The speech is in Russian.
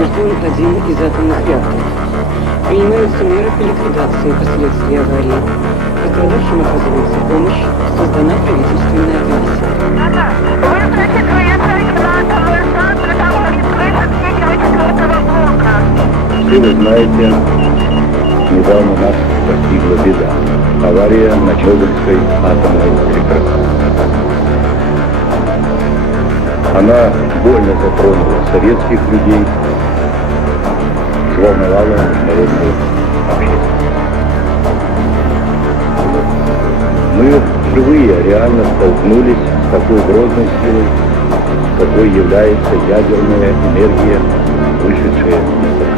поврежден один из атомных реакторов. Принимаются меры по ликвидации последствий аварии. Пострадавшим оказывается помощь. Создана правительственная комиссия. Выключить выезжать на атомную станцию, там будет крыша третьего блока. Все вы знаете, недавно нас постигла беда. Авария на Челябинской атомной электростанции. Она больно затронула советских людей, взволновала международную общественность. Мы впервые реально столкнулись с такой грозной силой, какой является ядерная энергия, вышедшая из